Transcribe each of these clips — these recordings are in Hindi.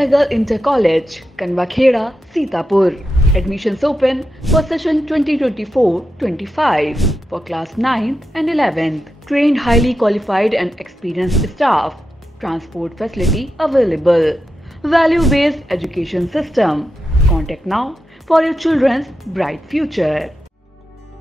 Sehgal Inter College, Kanwakheda, Sitapur. Admissions open for session 2024-25 for class 9th and 11th. Trained, highly qualified and experienced staff. Transport facility available. Value-based education system. Contact now for your children's bright future.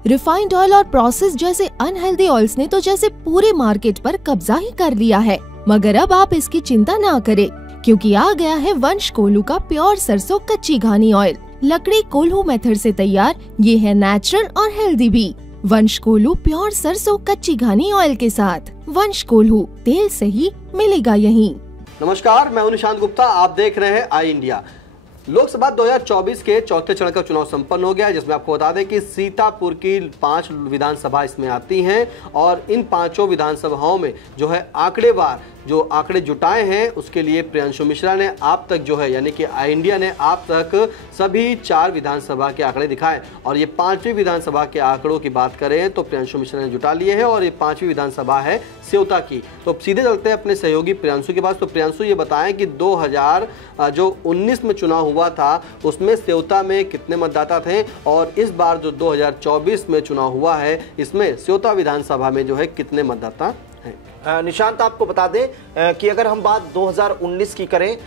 Refined oil और प्रोसेस जैसे अनहेल्दी ऑयल्स ने तो जैसे पूरे मार्केट पर कब्जा ही कर लिया है, मगर अब आप इसकी चिंता ना करें, क्योंकि आ गया है वंश कोल्हू का प्योर सरसों कच्ची घानी ऑयल। लकड़ी कोल्हू मेथड से तैयार, ये है नेचुरल और हेल्दी भी। वंश कोल्हू प्योर सरसों कच्ची घानी ऑयल के साथ। वंश कोल्हू, तेल सही मिलेगा यहीं। नमस्कार, मैं हूं निशांत गुप्ता, आप देख रहे हैं आई इंडिया। लोकसभा 2024 के चौथे चरण का चुनाव संपन्न हो गया है, जिसमें आपको बता दें कि सीतापुर की 5 विधानसभा इसमें आती हैं और इन 5 विधानसभाओं में जो है आंकड़ेवार जो आंकड़े जुटाए हैं उसके लिए प्रियांशु मिश्रा ने आप तक जो है यानी कि आई इंडिया ने आप तक सभी 4 विधानसभा के आंकड़े दिखाए और ये 5वीं विधानसभा के आंकड़ों की बात करें तो प्रियांशु मिश्रा ने जुटा लिए हैं और ये 5वीं विधानसभा है सेवता की। तो सीधे चलते हैं अपने सहयोगी प्रियांशु के पास। तो प्रियांशु, ये बताएं कि 2019 में चुनाव हुआ था उसमें सेवता में कितने मतदाता थे और इस बार जो 2024 में चुनाव हुआ है इसमें सेवता विधानसभा में जो है कितने मतदाता हैं? निशांत, आपको बता दें कि अगर हम बात 2019 की करें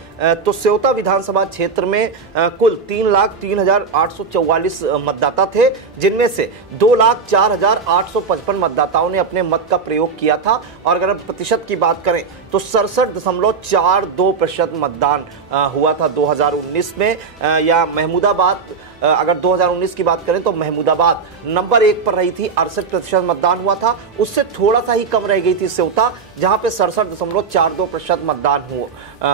तो सेवता विधानसभा क्षेत्र में कुल 3,03,844 मतदाता थे, जिनमें से 2,04,855 मतदाताओं ने अपने मत का प्रयोग किया था। और अगर हम प्रतिशत की बात करें तो 67.42% मतदान हुआ था 2019 में। या महमूदाबाद, अगर 2019 की बात करें तो महमूदाबाद नंबर 1 पर रही थी, 68% मतदान हुआ था। उससे थोड़ा सा ही कम रह गई थी सेवता, जहां पे 67.42% मतदान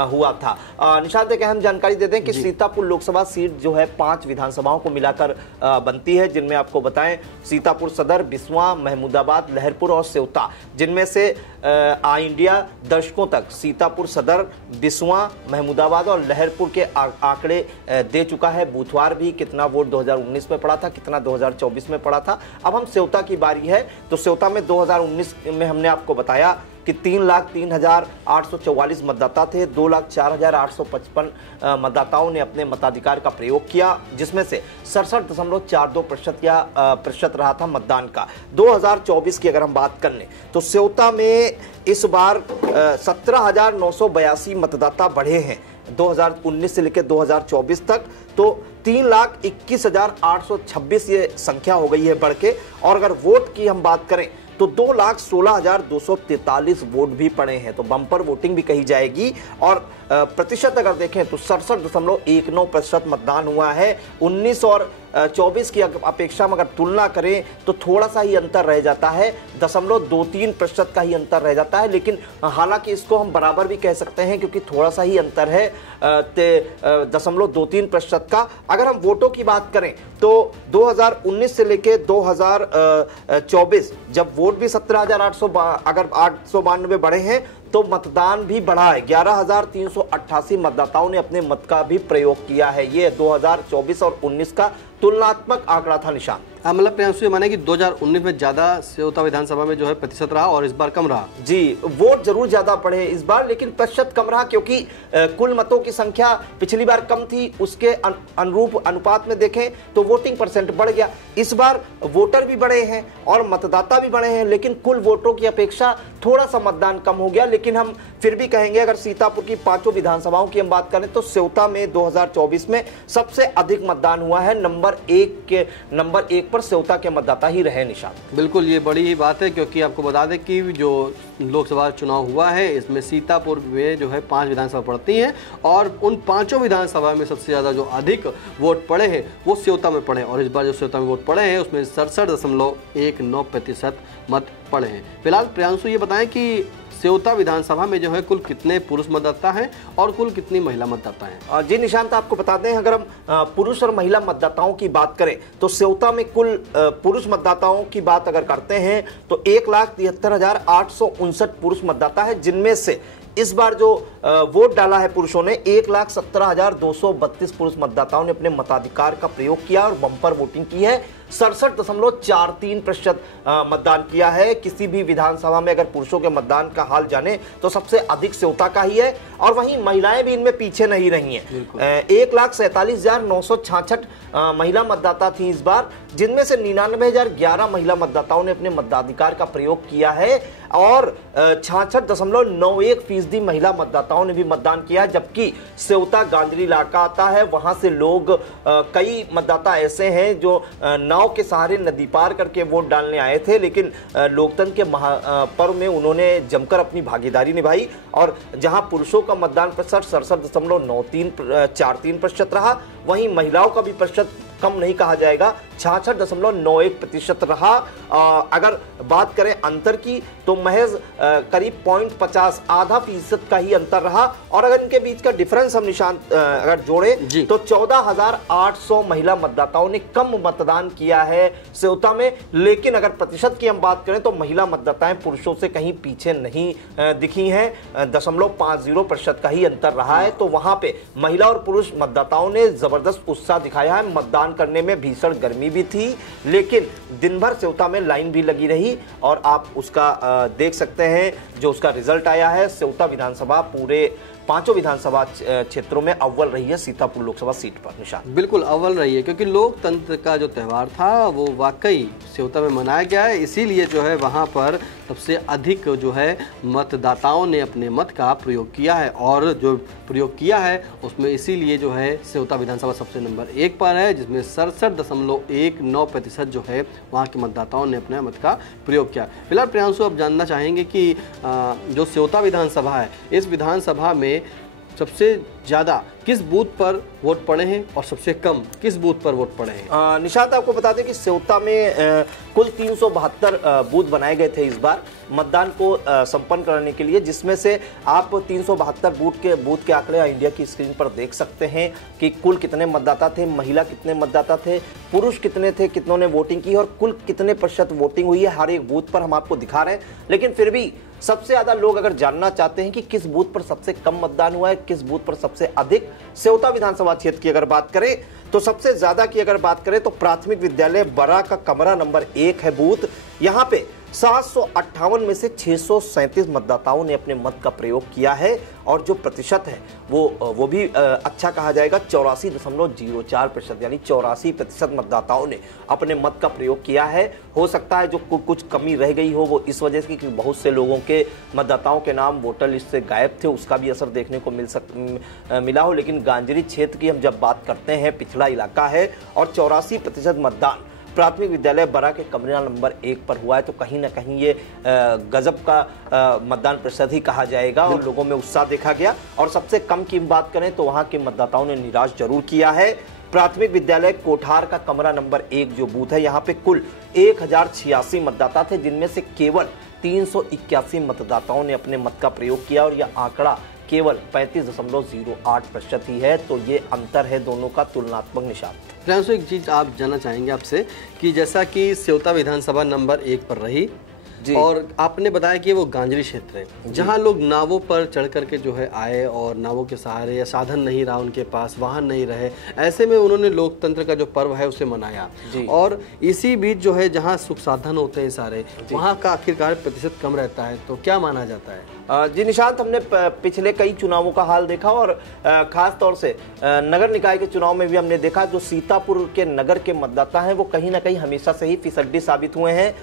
हुआ था। निशांत, एक अहम जानकारी दे दें कि सीतापुर लोकसभा सीट जो है 5 विधानसभाओं को मिलाकर बनती है, जिनमें आपको बताएं सीतापुर सदर, बिस्वा, महमूदाबाद, लहरपुर और सेवता, जिनमें से आई इंडिया दर्शकों तक सीतापुर सदर, बिस्वा, महमूदाबाद और लहरपुर के आंकड़े दे चुका है। बूथवार भी कितना वोट 2019 में पड़ा था, कितना 2024 में पड़ा था। अब हम सेवता की बारी है। तो सेवता में 2019 में हमने आपको बताया कि 3,03,844 मतदाता थे, 2,04,855 मतदाताओं ने अपने मताधिकार का प्रयोग किया, जिसमें से 67.42% या प्रतिशत रहा था मतदान का। 2024 की अगर हम बात कर लें तो सेवता में इस बार 17,982 मतदाता बढ़े हैं 2019 से लेकर 2024 तक। तो 3,21,826 ये संख्या हो गई है बढ़ के। और अगर वोट की हम बात करें तो 2,16,243 वोट भी पड़े हैं, तो बम्पर वोटिंग भी कही जाएगी। और प्रतिशत अगर देखें तो 67.19% मतदान हुआ है। 19 और 24 की अपेक्षा में अगर तुलना करें तो थोड़ा सा ही अंतर रह जाता है, 0.23% का ही अंतर रह जाता है। लेकिन हालांकि इसको हम बराबर भी कह सकते हैं, क्योंकि थोड़ा सा ही अंतर है 0.23% का। अगर हम वोटों की बात करें तो 2019 से लेके 2024 जब वोट भी 17,892 बढ़े हैं तो मतदान भी बढ़ा है। 11,388 मतदाताओं ने अपने मत का भी प्रयोग किया है। ये 2024 और 19 का तुलनात्मक आंकड़ा था। निशान, मतलब प्रियांशु, ये माने कि 2019 में ज्यादा सेवता विधानसभा में जो है प्रतिशत रहा और इस बार कम रहा। जी, वोट जरूर ज्यादा पड़े इस बार, लेकिन प्रतिशत कम रहा, क्योंकि कुल मतों की संख्या पिछली बार कम थी, उसके अनुरूप अनुपात में देखें तो वोटिंग परसेंट बढ़ गया। इस बार वोटर भी बढ़े हैं और मतदाता भी बढ़े हैं, लेकिन कुल वोटों की अपेक्षा थोड़ा सा मतदान कम हो गया। लेकिन हम फिर भी कहेंगे, अगर सीतापुर की 5 विधानसभाओं की हम बात करें तो सेवता में 2024 में सबसे अधिक मतदान हुआ है। नंबर 1 पर सेवता के मतदाता ही रहे। निशान, बिल्कुल, ये बड़ी ही बात है, क्योंकि आपको बता दें कि जो लोकसभा चुनाव हुआ है इसमें सीतापुर में जो है 5 विधानसभा पड़ती हैं और उन 5 विधानसभा में सबसे ज़्यादा जो अधिक वोट पड़े हैं वो सेवता में पड़े। और इस बार जो सेवता में वोट पड़े हैं उसमें 67.19% मत पड़े हैं। फिलहाल प्रियांशु, ये बताएं कि सेवता विधानसभा में जो है कुल कितने पुरुष मतदाता हैं और कुल कितनी महिला मतदाता हैं? जी निशांत, आपको बता दें, अगर हम पुरुष और महिला मतदाताओं की बात करें तो सेवता में कुल पुरुष मतदाताओं की बात अगर करते हैं तो 1,73,859 पुरुष मतदाता है, जिनमें से इस बार जो वोट डाला है पुरुषों ने, 1,17,232 पुरुष मतदाताओं ने अपने मताधिकार का प्रयोग किया और बम्पर वोटिंग की है। 67.43% मतदान किया है। किसी भी विधानसभा में अगर पुरुषों के मतदान का हाल जाने तो सबसे अधिक सेवता का ही है, और वहीं महिलाएं भी इनमें पीछे नहीं रही हैं। 1,47,966 महिला मतदाता थी इस बार, जिनमें से 99,011 महिला मतदाताओं ने अपने मताधिकार का प्रयोग किया है और 66.91% महिला मतदाताओं ने भी मतदान किया। जबकि सेवता गांजरी इलाका आता है, वहां से लोग कई मतदाता ऐसे हैं जो नाव के सहारे नदी पार करके वोट डालने आए थे, लेकिन लोकतंत्र के महापर्व में उन्होंने जमकर अपनी भागीदारी निभाई और जहां पुरुषों का मतदान प्रतिशत 67.43% रहा, वहीं महिलाओं का भी प्रतिशत कम नहीं कहा जाएगा, 66.91% रहा। अगर बात करें अंतर की तो महज करीब 0.50 आधा फीसद का ही अंतर रहा। और अगर इनके बीच का डिफरेंस हम निशान अगर जोड़ें तो 14,800 महिला मतदाताओं ने कम मतदान किया है सेवता में। लेकिन अगर प्रतिशत की हम बात करें तो महिला मतदाताएं पुरुषों से कहीं पीछे नहीं दिखी हैं, 0.50% का ही अंतर रहा है। तो वहां पे महिला और पुरुष मतदाताओं ने जबरदस्त उत्साह दिखाया है। मतदान करने में भीषण गर्मी भी थी, लेकिन दिन भर सेवता में लाइन भी लगी रही और आप उसका देख सकते हैं जो उसका रिजल्ट आया है। सेवता विधानसभा पूरे 5 विधानसभा क्षेत्रों में अव्वल रही है सीतापुर लोकसभा सीट पर। निशान बिल्कुल अव्वल रही है, क्योंकि लोकतंत्र का जो त्यौहार था वो वाकई सेवता में मनाया गया है। इसीलिए जो है वहाँ पर सबसे अधिक जो है मतदाताओं ने अपने मत का प्रयोग किया है, और जो प्रयोग किया है उसमें इसीलिए जो है सेवता विधानसभा सबसे नंबर 1 पर है, जिसमें 67.19% जो है वहाँ के मतदाताओं ने अपने मत का प्रयोग किया। फिलहाल प्रियांशु, अब जानना चाहेंगे कि जो सेवता विधानसभा है, इस विधानसभा में सबसे ज़्यादा किस बूथ पर वोट पड़े हैं और सबसे कम किस बूथ पर वोट पड़े हैं? निशांत, आपको बता दें कि सेवता में कुल 372 बूथ बनाए गए थे इस बार मतदान को संपन्न कराने के लिए, जिसमें से आप 372 बूथ के आंकड़े इंडिया की स्क्रीन पर देख सकते हैं कि कुल कितने मतदाता थे, महिला कितने मतदाता थे, पुरुष कितने थे, कितनों ने वोटिंग की और कुल कितने प्रतिशत वोटिंग हुई है। हर एक बूथ पर हम आपको दिखा रहे हैं, लेकिन फिर भी सबसे ज्यादा लोग अगर जानना चाहते हैं कि किस बूथ पर सबसे कम मतदान हुआ है, किस बूथ पर सबसे अधिक, सेवता विधानसभा क्षेत्र की अगर बात करें तो सबसे ज्यादा की अगर बात करें तो प्राथमिक विद्यालय बरा का कमरा नंबर 1 है बूथ। यहां पे 758 में से 637 मतदाताओं ने अपने मत का प्रयोग किया है और जो प्रतिशत है वो भी अच्छा कहा जाएगा, 84.04%, यानी 84% मतदाताओं ने अपने मत का प्रयोग किया है। हो सकता है जो कुछ कमी रह गई हो वो इस वजह से कि बहुत से लोगों के मतदाताओं के नाम वोटर लिस्ट से गायब थे, उसका भी असर देखने को मिला हो। लेकिन गांजरी क्षेत्र की हम जब बात करते हैं, पिछड़ा इलाका है और 84% मतदान प्राथमिक विद्यालय बरा के कमरा नंबर 1 पर हुआ है, तो कहीं ना कहीं ये गजब का मतदान प्रतिशत ही कहा जाएगा और लोगों में उत्साह देखा गया। और सबसे कम की बात करें तो वहां के मतदाताओं ने निराश जरूर किया है। प्राथमिक विद्यालय कोठार का कमरा नंबर 1 जो बूथ है, यहाँ पे कुल 1086 मतदाता थे, जिनमें से केवल 381 मतदाताओं ने अपने मत का प्रयोग किया और यह आंकड़ा केवल 35.08% ही है। तो ये अंतर है दोनों का तुलनात्मक निशान। प्रियांशु, एक चीज आप जानना चाहेंगे आपसे कि जैसा कि सेवता विधानसभा नंबर 1 पर रही और आपने बताया कि वो गांजरी क्षेत्र है, जहां लोग नावों पर चढ़ करके जो है आए और नावों के सहारे या साधन नहीं रहा उनके पास, वाहन नहीं रहे, ऐसे में उन्होंने लोकतंत्र का जो पर्व है उसे मनाया। और इसी बीच जो है जहां सुख साधन होते हैं सारे, वहां का आखिरकार प्रतिशत कम रहता है, तो क्या माना जाता है? जी निशांत, हमने पिछले कई चुनावों का हाल देखा और खास तौर से नगर निकाय के चुनाव में भी हमने देखा जो सीतापुर के नगर के मतदाता हैं वो कहीं ना कहीं हमेशा से ही फिसड्डी साबित हुए हैं।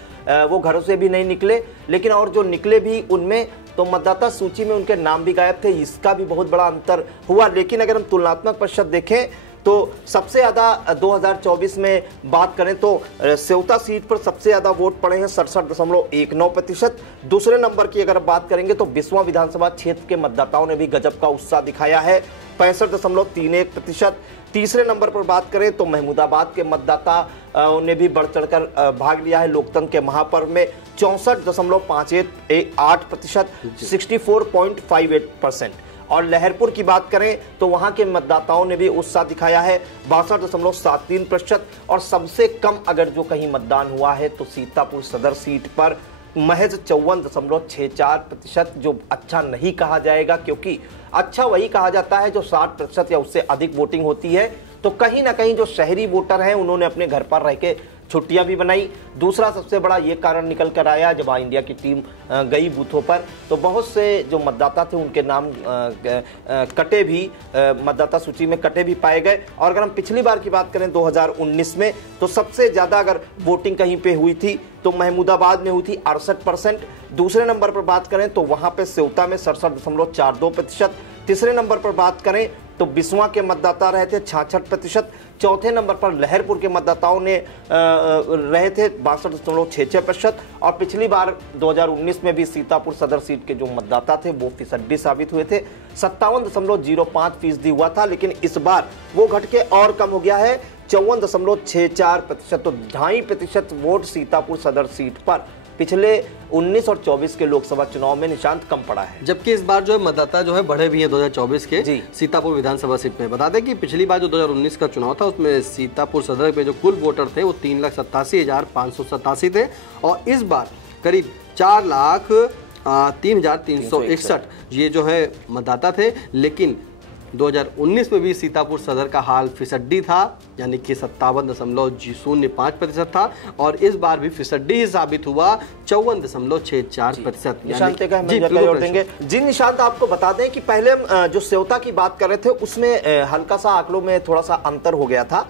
वो घरों से भी नहीं निकले, लेकिन और जो निकले भी उनमें तो मतदाता सूची में उनके नाम भी गायब थे, इसका भी बहुत बड़ा अंतर हुआ। लेकिन अगर हम तुलनात्मक प्रतिशत देखें तो सबसे ज्यादा 2024 में बात करें तो सेवता सीट पर सबसे ज्यादा वोट पड़े हैं 67.19%। दूसरे नंबर की अगर बात करेंगे तो बिस्वा विधानसभा क्षेत्र के मतदाताओं ने भी गजब का उत्साह दिखाया है, 65.31%। तीसरे नंबर पर बात करें तो महमूदाबाद के मतदाता ने भी बढ़ चढ़कर भाग लिया है लोकतंत्र के महापर्व में, 64.58%, 64.58%। और लहरपुर की बात करें तो वहां के मतदाताओं ने भी उत्साह दिखाया है, 62.73%। और सबसे कम अगर जो कहीं मतदान हुआ है तो सीतापुर सदर सीट पर महज 54.64%, जो अच्छा नहीं कहा जाएगा, क्योंकि अच्छा वही कहा जाता है जो 60% या उससे अधिक वोटिंग होती है। तो कहीं ना कहीं जो शहरी वोटर हैं उन्होंने अपने घर पर रह के छुट्टियां भी बनाई। दूसरा सबसे बड़ा ये कारण निकल कर आया, जब इंडिया की टीम गई बूथों पर तो बहुत से जो मतदाता थे उनके नाम कटे भी, मतदाता सूची में कटे भी पाए गए। और अगर हम पिछली बार की बात करें 2019 में, तो सबसे ज़्यादा अगर वोटिंग कहीं पे हुई थी तो महमूदाबाद में हुई थी 68%। दूसरे नंबर पर बात करें तो वहाँ पे सेवता में 67.42%। तीसरे नंबर पर बात करें तो बिस्वा के मतदाता रहे थे 66%। चौथे नंबर पर लहरपुर के मतदाताओं ने रहे थे 62.66%। और पिछली बार 2019 में भी सीतापुर सदर सीट के जो मतदाता थे वो फिसड्डी साबित हुए थे, 57.05% हुआ था। लेकिन इस बार वो घट के और कम हो गया है 54.64%। तो 2.5% वोट सीतापुर सदर सीट पर पिछले 19 और 24 के लोकसभा चुनाव में निशांत कम पड़ा है। जबकि इस बार जो है मतदाता जो है बढ़े भी है 2024 के जी। सीतापुर विधानसभा सीट में। बता दें कि पिछली बार जो 2019 का चुनाव था उसमें सीतापुर सदर में जो कुल वोटर थे वो 3,87,587 थे, और इस बार करीब 4,03,361 ये जो है मतदाता थे। लेकिन 2019 में भी सीतापुर सदर का हाल फिसड्डी था, यानी कि 57.05% था, और इस बार भी फिसड्डी ही साबित हुआ 54.64%। निशांत का जी निशांत, आपको बता दें कि पहले हम जो सेवता की बात कर रहे थे उसमें हल्का सा आंकड़ों में थोड़ा सा अंतर हो गया था।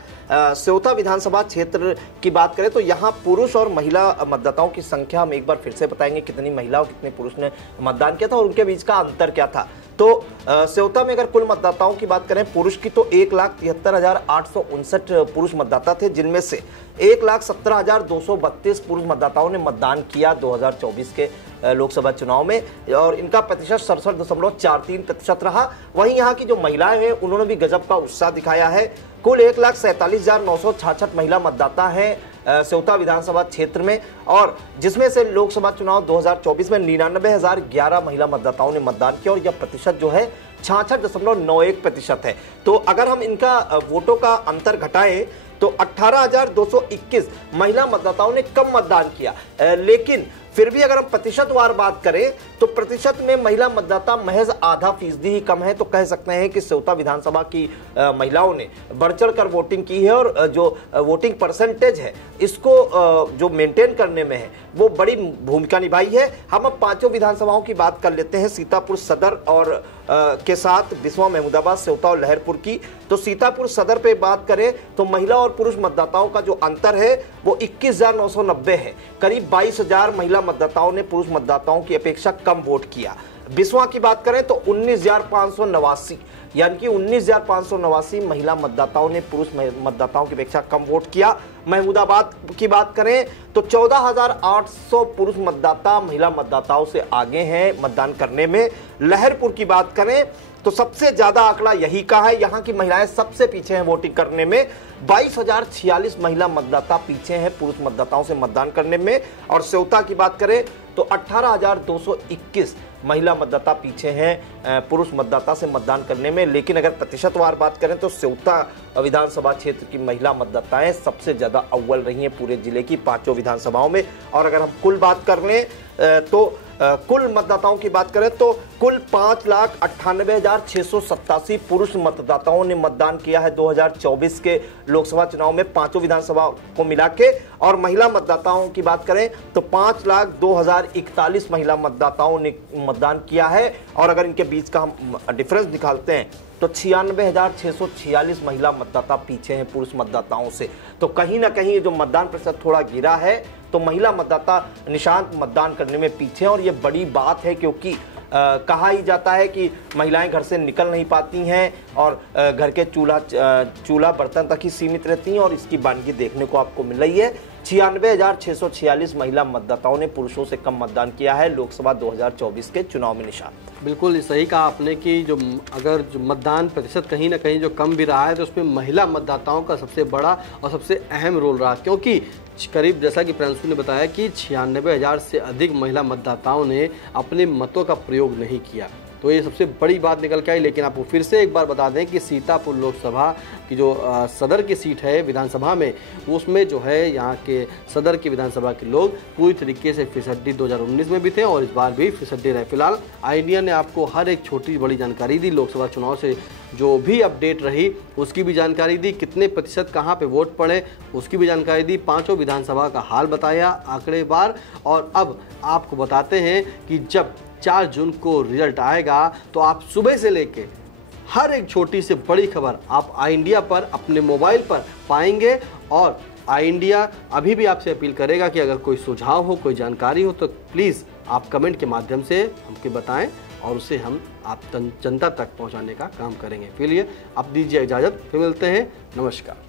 सेवता विधानसभा क्षेत्र की बात करें तो यहाँ पुरुष और महिला मतदाताओं की संख्या हम एक बार फिर से बताएंगे, कितनी महिला और कितने पुरुष ने मतदान किया था और उनके बीच का अंतर क्या था। तो सेवता में अगर कुल मतदाताओं की बात करें पुरुष की तो 1,73,859 पुरुष मतदाता थे, जिनमें से 1,17,232 पुरुष मतदाताओं ने मतदान किया 2024 के लोकसभा चुनाव में, और इनका प्रतिशत 67.43% रहा। वहीं यहाँ की जो महिलाएं हैं उन्होंने भी गजब का उत्साह दिखाया है। कुल 1,47,966 महिला मतदाता हैं सेवता विधानसभा क्षेत्र में, और जिसमें से लोकसभा चुनाव 2024 में 99,011 महिला मतदाताओं ने मतदान किया, और यह प्रतिशत जो है 66.91% है। तो अगर हम इनका वोटों का अंतर घटाएं तो 18,221 महिला मतदाताओं ने कम मतदान किया। लेकिन फिर भी अगर हम प्रतिशतवार बात करें तो प्रतिशत में महिला मतदाता महज 0.5% ही कम है। तो कह सकते हैं कि सेवता विधानसभा की महिलाओं ने बढ़ चढ़ कर वोटिंग की है, और जो वोटिंग परसेंटेज है इसको जो मेंटेन करने में है वो बड़ी भूमिका निभाई है। हम अब पांचों विधानसभाओं की बात कर लेते हैं, सीतापुर सदर और के साथ बिस्वा, महमूदाबाद, सेवता और लहरपुर की। तो सीतापुर सदर पे बात करें तो महिला और पुरुष मतदाताओं का जो अंतर है वो 21,990 है। करीब 22,000 महिला मतदाताओं ने पुरुष मतदाताओं की अपेक्षा कम वोट किया। बिस्वा की बात करें तो 19,589, यानी कि 19,589 महिला मतदाताओं ने पुरुष मतदाताओं की अपेक्षा कम वोट किया। महमूदाबाद की बात करें तो 14,800 पुरुष मतदाता महिला मतदाताओं से आगे हैं मतदान करने में। लहरपुर की बात करें तो सबसे ज्यादा आंकड़ा यही का है, यहाँ की महिलाएं सबसे पीछे हैं वोटिंग करने में। 22,046 महिला मतदाता पीछे हैं पुरुष मतदाताओं से मतदान करने में। और सेवता की बात करें तो 18,221 महिला मतदाता पीछे हैं पुरुष मतदाता से मतदान करने में। लेकिन अगर प्रतिशतवार बात करें तो सेवता विधानसभा क्षेत्र की महिला मतदाताएं सबसे ज्यादा अव्वल रही हैं पूरे जिले की पांचों विधानसभाओं में। और अगर हम कुल बात कर लें तो कुल मतदाताओं की बात करें तो कुल 5,98,687 पुरुष मतदाताओं ने मतदान किया है 2024 के लोकसभा चुनाव में पांचों विधानसभा को मिला के। और महिला मतदाताओं की बात करें तो 5,02,041 महिला मतदाताओं ने मतदान किया है। और अगर इनके बीच का हम डिफरेंस निकालते हैं तो 96,646 महिला मतदाता पीछे हैं पुरुष मतदाताओं से। तो कहीं ना कहीं जो मतदान प्रतिशत थोड़ा गिरा है, तो महिला मतदाता निशांत मतदान करने में पीछे हैं। और ये बड़ी बात है क्योंकि कहा ही जाता है कि महिलाएं घर से निकल नहीं पाती हैं और घर के चूल्हा बर्तन तक ही सीमित रहती हैं, और इसकी वानगी देखने को आपको मिल रही है। 96,646 महिला मतदाताओं ने पुरुषों से कम मतदान किया है लोकसभा 2024 के चुनाव में। निशान बिल्कुल सही कहा आपने कि जो अगर जो मतदान प्रतिशत कहीं ना कहीं जो कम भी रहा है तो उसमें महिला मतदाताओं का सबसे बड़ा और सबसे अहम रोल रहा, क्योंकि करीब जैसा कि प्रिंसिपल ने बताया कि 96,000 से अधिक महिला मतदाताओं ने अपने मतों का प्रयोग नहीं किया। तो ये सबसे बड़ी बात निकल के आई। लेकिन आपको फिर से एक बार बता दें कि सीतापुर लोकसभा की जो सदर की सीट है विधानसभा में, उसमें जो है यहाँ के सदर की विधानसभा के लोग पूरी तरीके से फिसड्डी 2019 में भी थे और इस बार भी फिसड्डी रहे। फिलहाल आई इंडिया ने आपको हर एक छोटी बड़ी जानकारी दी, लोकसभा चुनाव से जो भी अपडेट रही उसकी भी जानकारी दी, कितने प्रतिशत कहाँ पे वोट पड़े उसकी भी जानकारी दी, पांचों विधानसभा का हाल बताया आंकड़ेवार। और अब आपको बताते हैं कि जब 4 जून को रिजल्ट आएगा तो आप सुबह से लेके हर एक छोटी से बड़ी खबर आप आई इंडिया पर अपने मोबाइल पर पाएंगे। और आई इंडिया अभी भी आपसे अपील करेगा कि अगर कोई सुझाव हो, कोई जानकारी हो तो प्लीज़ आप कमेंट के माध्यम से हमको बताएं और उसे हम आप जनता तक पहुंचाने का काम करेंगे। फिर लिए आप दीजिए इजाज़त, फिर मिलते हैं, नमस्कार।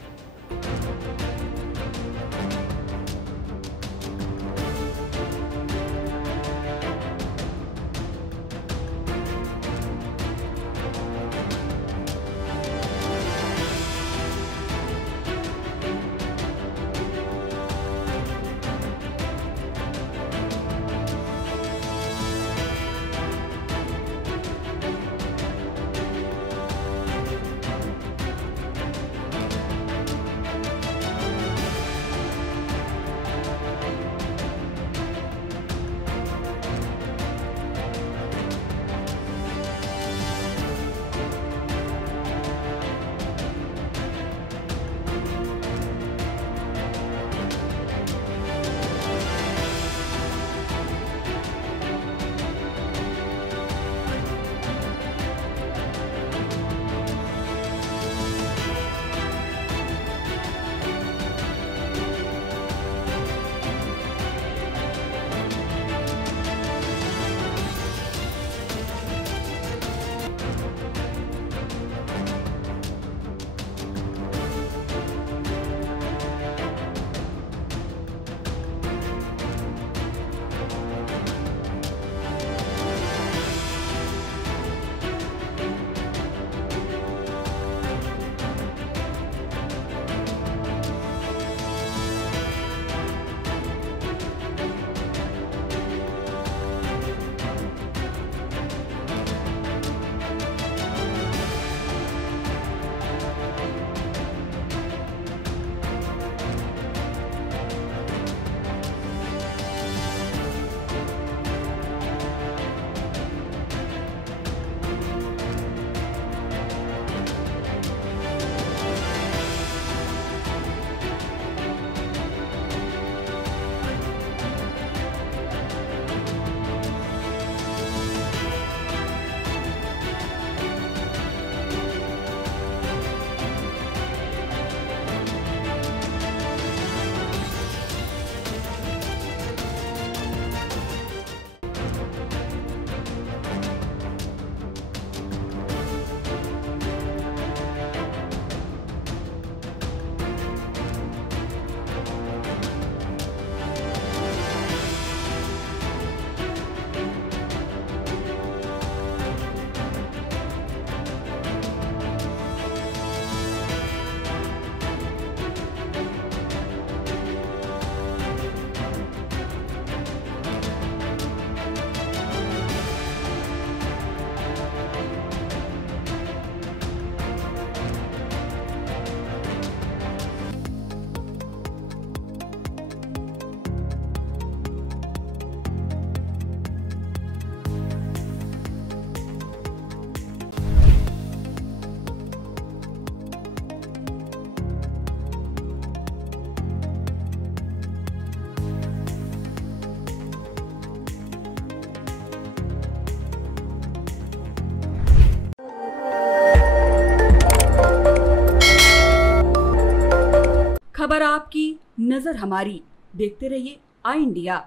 खबर आपकी, नजर हमारी। देखते रहिए आई इंडिया।